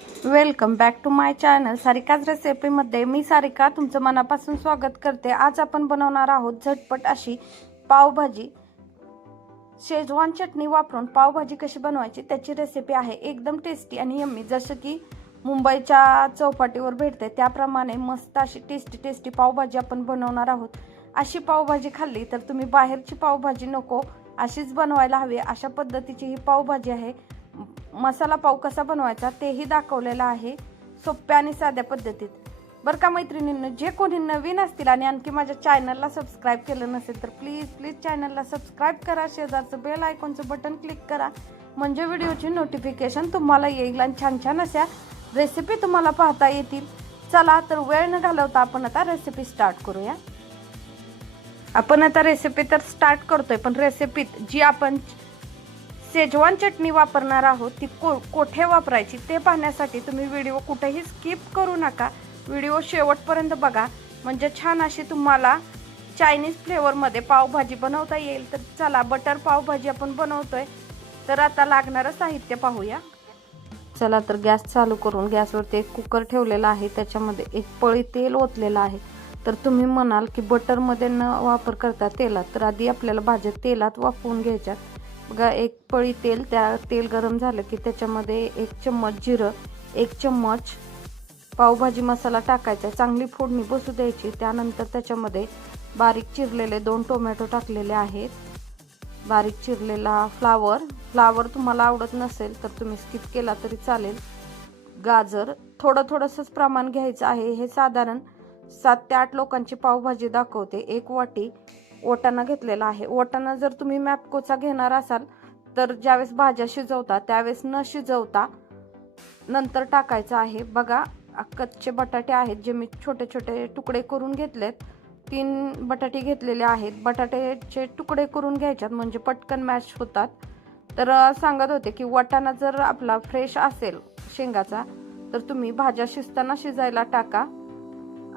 Welcome back to my channel Sarika's रेसिपीमध्ये मी सारिका तुमचं मनापासून स्वागत करते. आज आपण बनवणार आहोत झटपट अशी पावभाजी. शेजवान चटणी वापरून पावभाजी कशी बनवायची त्याची रेसिपी आहे. एकदम टेस्टी आणि यम्मी जसं की मुंबईच्या चौपाटीवर भेटते त्याप्रमाणे मस्त अशी टेस्टी टेस्टी पावभाजी आपण बनवणार आहोत. अशी पावभाजी खाल्ली तर तुम्ही बाहेरची पावभाजी नको अशीच बनवायला हवी. अशा पद्धतीची ही पावभाजी आहे. मसाला पाव कसा बनवायचा तेही दाखवलेलं आहे सोप्या आणि साध्या पद्धतीत. बरं का मैत्रिणींनो जे कोणी नवीन असतील आणि आणखी माझ्या चॅनलला सबस्क्राईब केलं नसेल तर प्लीज प्लीज चॅनलला सबस्क्राईब करा शेजारचं बेल आयकॉनचं बटन क्लिक करा. म्हणजे व्हिडिओची नोटिफिकेशन तुम्हाला येईल आणि छान छान अशा रेसिपी तुम्हाला पाहता येतील. चला तर वेळ न घालवता आपण आता रेसिपी स्टार्ट करूया. आपण आता रेसिपी तर स्टार्ट करतोय पण रेसिपीत जी आपण शेजवान चटणी वापरणार आहोत ती को कोठे वापरायची ते पाहण्यासाठी तुम्ही व्हिडिओ कुठेही स्किप करू नका. व्हिडिओ शेवटपर्यंत बघा. म्हणजे छान अशी तुम्हाला चायनीज फ्लेवरमध्ये पावभाजी बनवता येईल. तर चला बटर पावभाजी आपण बनवतोय. तर आता लागणारं साहित्य पाहूया. चला तर गॅस चालू करून गॅसवरती एक कुकर ठेवलेला आहे. त्याच्यामध्ये एक पळी तेल ओतलेलं आहे. तर तुम्ही म्हणाल की बटरमध्ये न वापर करता तेलात तर आधी आपल्याला भाज्या तेलात वाफवून घ्यायच्यात. बघा एक पळी तेल त्या तेल गरम झालं की त्याच्यामध्ये एक चम्मच जिरं एक चम्मच पावभाजी मसाला टाकायचा. चांगली फोडणी बसू द्यायची. त्यानंतर त्याच्यामध्ये बारीक चिरलेले दोन टोमॅटो टाकलेले आहेत. बारीक चिरलेला फ्लावर. फ्लावर तुम्हाला आवडत नसेल तर तुम्ही स्किप केला तरी चालेल. गाजर. थोडं थोडंसंच प्रमाण घ्यायचं आहे. हे साधारण सात ते आठ लोकांची पावभाजी दाखवते. एक वाटी ओटाणा घेतलेला आहे. ओटाणा जर तुम्ही मॅपकोचा घेणार असाल तर ज्यावेळेस भाज्या शिजवता त्यावेळेस न शिजवता नंतर टाकायचं आहे. बघा कच्चे बटाटे आहेत जे मी छोटे छोटे तुकडे करून घेतलेत. तीन बटाटे घेतलेले आहेत. बटाट्याचे तुकडे करून घ्यायच्यात म्हणजे पटकन मॅश होतात. तर सांगत होते की वटाणा जर आपला फ्रेश असेल शेंगाचा तर तुम्ही भाज्या शिजताना शिजायला टाका.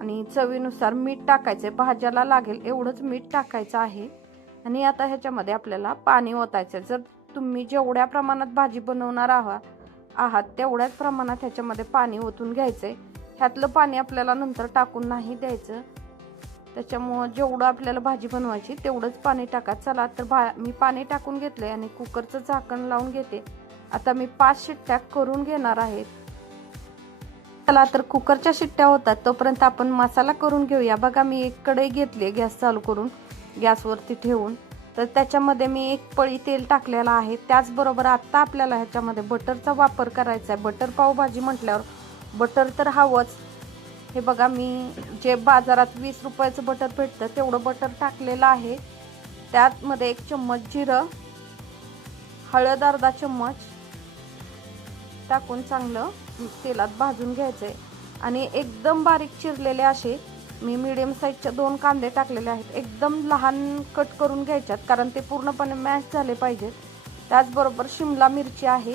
आणि चवीनुसार मीठ टाकायचं आहे भाज्याला लागेल एवढंच मीठ टाकायचं आहे. आणि आता ह्याच्यामध्ये आपल्याला पाणी ओतायचं जर तुम्ही जेवढ्या प्रमाणात भाजी बनवणार आहात आहात तेवढ्याच प्रमाणात ह्याच्यामध्ये पाणी ओतून घ्यायचं आहे ह्यातलं पाणी आपल्याला नंतर टाकून नाही द्यायचं. त्याच्यामुळं जेवढं आपल्याला भाजी बनवायची तेवढंच पाणी टाका. चला तर भा मी पाणी टाकून घेतलं आहे आणि कुकरचं झाकण लावून घेते. आता मी पाच शिट्ट्या करून घेणार आहेत चला तर कुकरच्या शिट्ट्या होतात तोपर्यंत आपण मसाला करून घेऊया. बघा मी एक कढई घेतली गॅस चालू करून गॅसवरती ठेवून. तर त्याच्यामध्ये मी एक पळी तेल टाकलेलं आहे. त्याचबरोबर आत्ता आपल्याला ह्याच्यामध्ये बटरचा वापर करायचा आहे. बटर पावभाजी म्हटल्यावर बटर तर हवंच. हे बघा मी जे बाजारात वीस रुपयाचं बटर भेटतं तेवढं बटर टाकलेलं आहे. त्यातमध्ये एक चम्मच जिरं हळद अर्धा चम्मच टाकून चांगलं तेलात भाजून घ्यायचं आहे आणि एकदम बारीक चिरलेले असे मी मीडियम साईजच्या दोन कांदे टाकलेले आहेत. एकदम लहान कट करून घ्यायच्यात कारण ते पूर्णपणे मॅश झाले पाहिजेत. त्याचबरोबर शिमला मिरची आहे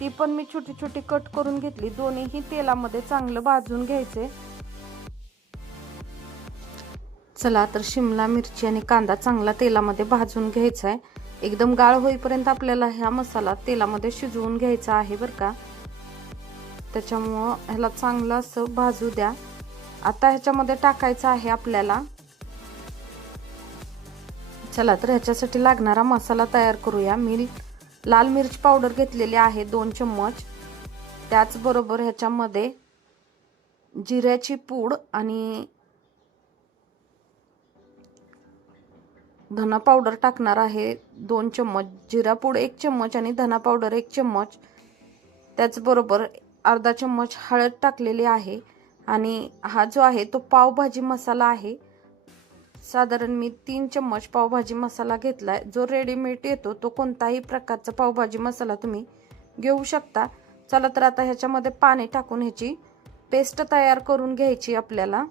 ती पण मी छोटी छोटी कट करून घेतली. दोन्हीही तेलामध्ये चांगलं भाजून घ्यायचे चला तर शिमला मिरची आणि कांदा चांगला तेलामध्ये भाजून घ्यायचा आहे एकदम गाळ होईपर्यंत आपल्याला ह्या मसाला तेलामध्ये शिजवून घ्यायचा आहे बरं का. त्याच्यामुळं ह्याला चांगलं असं भाजू द्या. आता ह्याच्यामध्ये टाकायचं आहे आपल्याला. चला तर ह्याच्यासाठी लागणारा मसाला तयार करूया. मी लाल मिरची पावडर घेतलेली आहे दोन चम्मच. त्याचबरोबर ह्याच्यामध्ये जिऱ्याची पूड आणि धना पावडर टाकणार आहे दोन चम्मच. जिरा पूड एक चम्मच आणि धना पावडर एक चम्मच. त्याचबरोबर अर्धा चम्मच हळद टाकलेली आहे आणि हा जो आहे तो पावभाजी मसाला आहे. साधारण मी तीन चम्मच पावभाजी मसाला घेतला आहे जो रेडीमेड येतो तो कोणताही प्रकारचा पावभाजी मसाला तुम्ही घेऊ शकता. चला तर आता ह्याच्यामध्ये पाणी टाकून ह्याची पेस्ट तयार करून घ्यायची आपल्याला.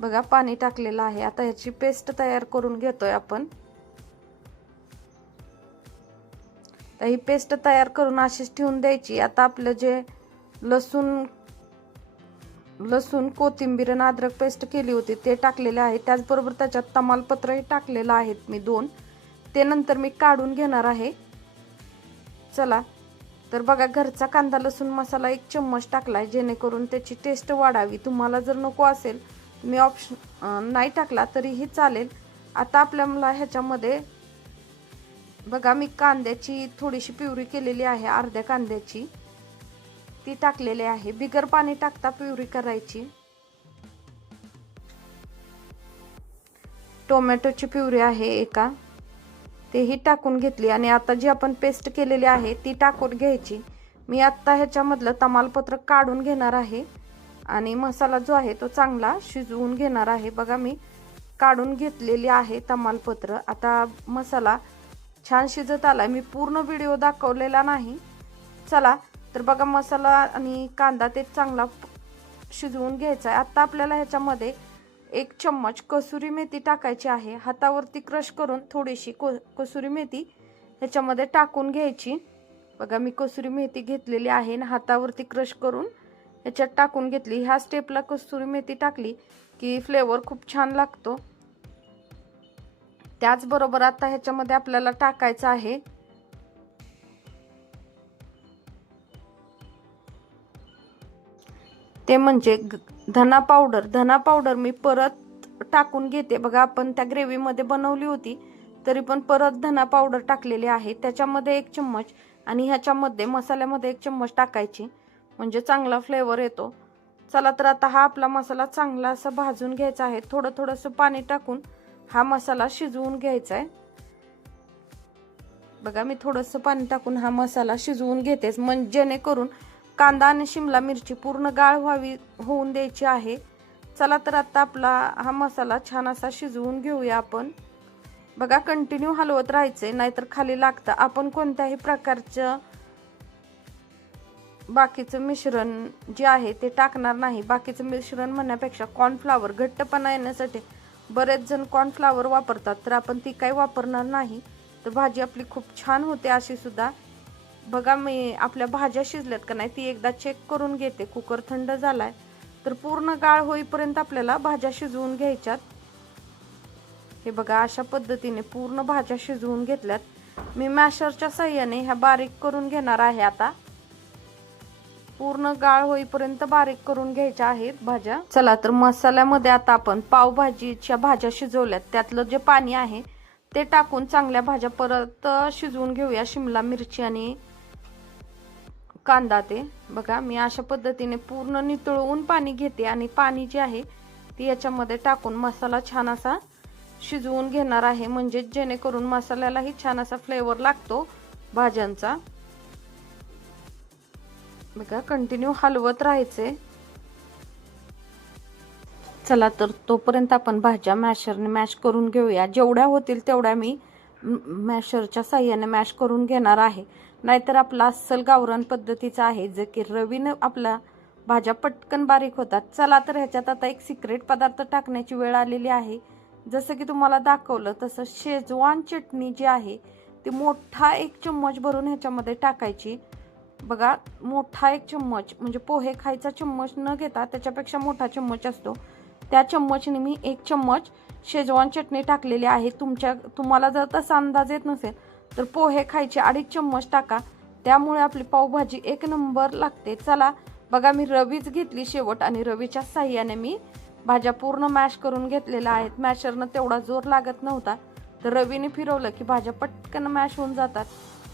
बघा पाणी टाकलेलं आहे. आता ह्याची पेस्ट तयार करून घेतोय आपण. तर ही पेस्ट तयार करून अशीच ठेवून द्यायची. आता आपलं जे लसूण लसूण कोथिंबीर आणि अद्रक पेस्ट केली होती ते टाकलेले आहे. त्याचबरोबर त्याच्यात तमालपत्रही टाकलेलं आहेत मी दोन. ते नंतर मी काढून घेणार आहे. चला तर बघा घरचा कांदा लसूण मसाला एक चम्मच टाकलाय जेणेकरून त्याची टेस्ट वाढावी. तुम्हाला जर नको असेल तुम्ही ऑप्शन नाही टाकला तरीही चालेल. आता आपल्याला ह्याच्यामध्ये बघा मी कांद्याची थोडीशी पिवरी केलेली आहे अर्ध्या कांद्याची. ती टाकलेली आहे. बिगर पाणी टाकता पिवरी करायची. टोमॅटोची पिवरी आहे एका. तेही टाकून घेतली. आणि आता जी आपण पेस्ट केलेली आहे ती टाकून घ्यायची. मी आत्ता ह्याच्यामधलं तमालपत्र काढून घेणार आहे. आणि मसाला जो आहे तो चांगला शिजवून घेणार आहे. बघा मी काढून घेतलेली आहे तमालपत्र. आता मसाला छान शिजत आला. मी पूर्ण व्हिडिओ दाखवलेला नाही. चला तर बघा मसाला आणि कांदा ते चांगला शिजवून घ्यायचा आहे. आत्ता आपल्याला ह्याच्यामध्ये एक चम्मच कसुरी मेथी टाकायची आहे. हातावरती क्रश करून थोडीशी को कसुरी मेथी ह्याच्यामध्ये टाकून घ्यायची. बघा मी कसुरी मेथी घेतलेली आहे आणि हातावरती क्रश करून ह्याच्यात टाकून घेतली. ह्या स्टेपला कसुरी मेथी टाकली की फ्लेवर खूप छान लागतो. त्याचबरोबर आता ह्याच्यामध्ये आपल्याला टाकायचं आहे. ते म्हणजे धना पावडर. धना पावडर मी परत टाकून घेते. बघा आपण त्या ग्रेव्हीमध्ये बनवली होती तरी पण परत धना पावडर टाकलेली आहे. त्याच्यामध्ये एक चम्मच आणि ह्याच्यामध्ये मसाल्यामध्ये एक चम्मच टाकायची. म्हणजे चांगला फ्लेवर येतो. चला तर आता हा आपला मसाला चांगला असा भाजून घ्यायचा आहे. थोडं थोडंसं पाणी टाकून हा मसाला शिजवून घ्यायचा आहे बघा मी थोडंसं पाणी टाकून हा मसाला शिजवून घेतेच. म्हणजे जेणेकरून कांदा आणि शिमला मिरची पूर्ण गाळ व्हावी होऊन द्यायची आहे. चला तर आता आपला हा मसाला छान असा शिजवून घेऊया आपण. बघा कंटिन्यू हलवत राहायचंय नाहीतर खाली लागतं. आपण कोणत्याही प्रकारचं बाकीचं मिश्रण जे आहे ते टाकणार नाही. बाकीचं मिश्रण म्हणण्यापेक्षा कॉर्नफ्लावर घट्टपणा येण्यासाठी बरेच जण कॉर्नफ्लावर वापरतात तर आपण ती काही वापरणार नाही. तर भाजी आपली खूप छान होते अशी सुद्धा. बघा मी आपल्या भाज्या शिजल्यात का नाही ती एकदा चेक करून घेते. कुकर थंड झालाय तर पूर्ण गाळ होईपर्यंत आपल्याला भाज्या शिजवून घ्यायच्यात. हे बघा अशा पद्धतीने पूर्ण भाज्या शिजवून घेतल्यात. मी मॅशरच्या साह्याने ह्या बारीक करून घेणार आहे आता. पूर्ण गाळ होईपर्यंत बारीक करून घ्यायच्या आहेत भाज्या. चला तर मसाल्यामध्ये आता आपण पावभाजीच्या भाज्या शिजवल्यात. त्यातलं जे पाणी आहे ते टाकून चांगल्या भाज्या परत शिजवून घेऊया. शिमला मिरची आणि कांदा ते. बघा मी अशा पद्धतीने पूर्ण नितळवून पाणी घेते आणि पाणी जे आहे ते याच्यामध्ये टाकून मसाला छान असा शिजवून घेणार आहे. म्हणजे जेणेकरून मसाल्यालाही छान असा फ्लेवर लागतो भाज्यांचा. बघा कंटिन्यू हलवत राहायचे चला तर तोपर्यंत आपण भाज्या मॅशरने मॅश करून घेऊया. जेवढ्या होतील तेवढ्या मी मॅशरच्या साह्याने मॅश करून घेणार आहे. नाहीतर आपला अस्सल गावरान पद्धतीचा आहे जे की रवीनं आपला भाज्या पटकन बारीक होतात. चला तर ह्याच्यात आता एक सिक्रेट पदार्थ टाकण्याची वेळ आलेली आहे. जसं की तुम्हाला दाखवलं तसं शेजवान चटणी जी आहे ती मोठा एक चम्मच भरून ह्याच्यामध्ये टाकायची. बघा मोठा एक चम्मच म्हणजे पोहे खायचा चम्मच न घेता त्याच्यापेक्षा मोठा चम्मच असतो. त्या चम्मचने मी एक चम्मच शेजवान चटणी टाकलेली आहे. तुमच्या तुम्हाला जर तसा अंदाज येत नसेल तर पोहे खायचे अडीच चम्मच टाका. त्यामुळे आपली पावभाजी एक नंबर लागते. चला बघा मी रवीच घेतली शेवट आणि रवीच्या साह्याने मी भाज्या पूर्ण मॅश करून घेतलेल्या आहेत. मॅशरनं तेवढा जोर लागत नव्हता. तर रवीने फिरवलं की भाज्या पटकन मॅश होऊन जातात.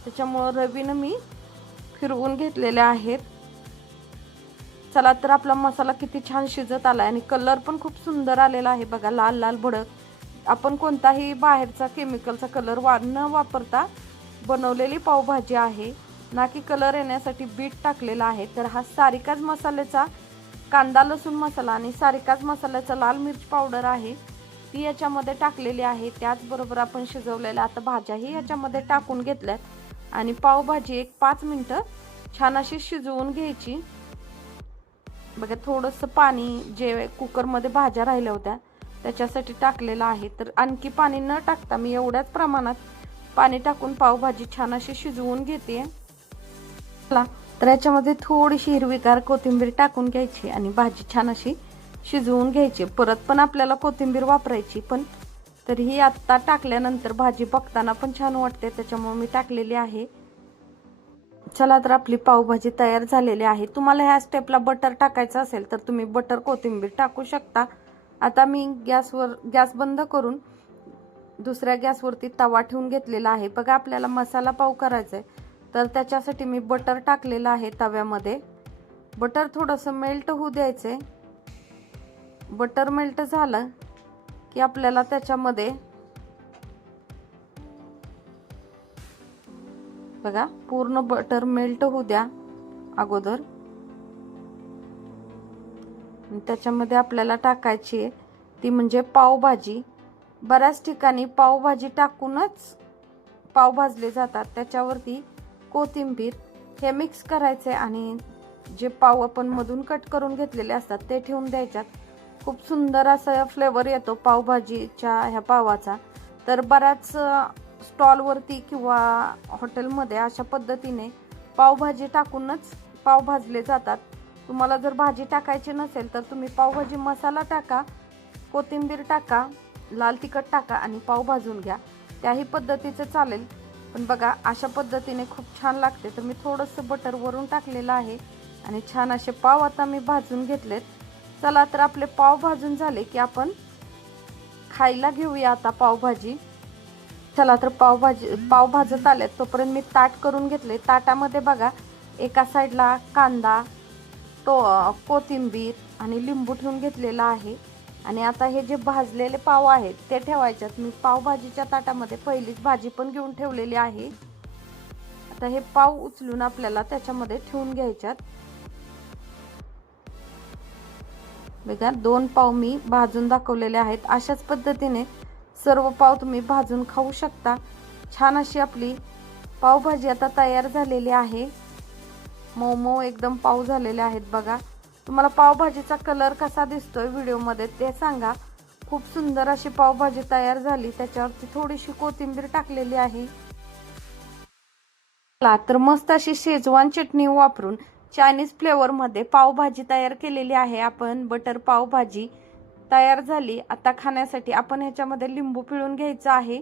त्याच्यामुळं रवीनं मी फिरवून घेतलेल्या आहेत. चला तर आपला मसाला किती छान शिजत आला आणि कलर पण खूप सुंदर आलेला आहे बघा लाल लाल भडक. आपण कोणताही बाहेरचा केमिकलचा कलर वा न वापरता बनवलेली पावभाजी आहे. ना की कलर येण्यासाठी बीट टाकलेला आहे. तर हा सारिकाच मसाल्याचा कांदा लसूण मसाला आणि सारिकाच मसाल्याचा लाल मिरची पावडर आहे. ती याच्यामध्ये टाकलेली आहे. त्याचबरोबर आपण शिजवलेल्या आता भाज्याही याच्यामध्ये टाकून घेतल्यात. आणि पावभाजी एक पाच मिनटं छान अशी शिजवून घ्यायची. बघा थोडंसं पाणी जे कुकरमध्ये भाज्या राहिल्या होत्या त्याच्यासाठी टाकलेलं आहे. तर आणखी पाणी न टाकता मी एवढ्याच प्रमाणात पाणी टाकून पावभाजी छान अशी शिजवून घेते. तर याच्यामध्ये थोडीशी हिरवीगार कोथिंबीर टाकून घ्यायची आणि भाजी छान अशी शिजवून घ्यायची. परत पण आपल्याला कोथिंबीर वापरायची पण तरीही आत्ता टाकल्यानंतर भाजी बघताना पण छान वाटते त्याच्यामुळे मी टाकलेली आहे. चला तर आपली पावभाजी तयार झालेली आहे. तुम्हाला ह्या स्टेपला बटर टाकायचं असेल तर तुम्ही बटर कोथिंबीर टाकू शकता. आता मी गॅसवर गॅस बंद करून दुसऱ्या गॅसवरती तवा ठेवून घेतलेला आहे. बघा आपल्याला मसाला पाव करायचा आहे. तर त्याच्यासाठी मी बटर टाकलेलं आहे तव्यामध्ये. बटर थोडंसं मेल्ट होऊ द्यायचं आहे बटर मेल्ट झालं. की आपल्याला त्याच्यामध्ये बघा पूर्ण बटर मेल्ट होऊ द्या अगोदर. त्याच्यामध्ये आपल्याला टाकायची आहे ती म्हणजे पावभाजी. बऱ्याच ठिकाणी पावभाजी टाकूनच पाव भाजले जातात. त्याच्यावरती कोथिंबीर हे मिक्स करायचे आणि जे पाव आपण मधून कट करून घेतलेले असतात ते ठेवून द्यायच्यात. खूप सुंदर असा फ्लेवर येतो पावभाजीच्या ह्या पावाचा. तर बऱ्याच स्टॉलवरती किंवा हॉटेलमध्ये अशा पद्धतीने पावभाजी टाकूनच पाव भाजले जातात. तुम्हाला जर भाजी टाकायची नसेल तर तुम्ही पावभाजी मसाला टाका कोथिंबीर टाका लाल तिखट टाका आणि पाव भाजून घ्या. त्याही पद्धतीचं चालेल. पण बघा अशा पद्धतीने खूप छान लागते. तर मी थोडंसं बटर वरून टाकलेलं आहे आणि छान असे पाव आता मी भाजून घेतलेत. चला तर आपले पाव भाजून झाले की आपण खायला घेऊया आता पावभाजी चला तर पावभाजी पाव भाजत आल्यात तोपर्यंत मी ताट करून घेतले. ताटामध्ये बघा एका साईडला कांदा तो कोथिंबीर आणि लिंबू ठेवून घेतलेला आहे. आणि आता हे जे भाजलेले पाव आहेत ते ठेवायच्यात. मी पावभाजीच्या ताटामध्ये पहिलीच भाजी पण घेऊन ठेवलेली आहे. आता हे पाव उचलून आपल्याला त्याच्यामध्ये ठेवून घ्यायच्यात. बघा दोन पाव मी भाजून दाखवलेले आहेत. अशाच पद्धतीने सर्व पाव तुम्ही भाजून खाऊ शकता. छान अशी आपली पावभाजी आता तयार झालेली आहे. मऊ मऊ एकदम पाव झालेले आहेत बघा. तुम्हाला पावभाजीचा कलर कसा दिसतोय व्हिडिओमध्ये ते सांगा. खूप सुंदर अशी पावभाजी तयार झाली. त्याच्यावरती थोडीशी कोथिंबीर टाकलेली आहे. तर मस्त अशी शेजवान चटणी वापरून चायनीज फ्लेवरमध्ये पावभाजी तयार केलेली आहे आपण. बटर पावभाजी तयार झाली. आता खाण्यासाठी आपण ह्याच्यामध्ये लिंबू पिळून घ्यायचं आहे.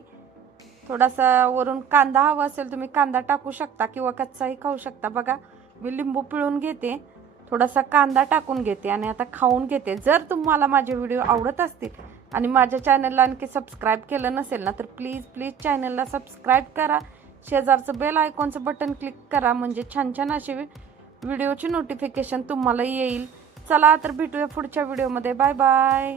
थोडासा वरून कांदा हवा असेल तुम्ही कांदा टाकू शकता किंवा कच्चाही खाऊ शकता. बघा मी लिंबू पिळून घेते. थोडासा कांदा टाकून घेते आणि आता खाऊन घेते. जर तुम्हाला माझे व्हिडिओ आवडत असतील आणि माझ्या चॅनलला आणखी सबस्क्राईब केलं नसेल ना तर प्लीज प्लीज चॅनलला सबस्क्राईब करा. शेजारचं बेल आयकॉनचं बटन क्लिक करा. म्हणजे छान छान असे व्हिडिओची नोटिफिकेशन तुम्हाला येईल. चला तर भेटूया पुढच्या व्हिडिओमध्ये बाय बाय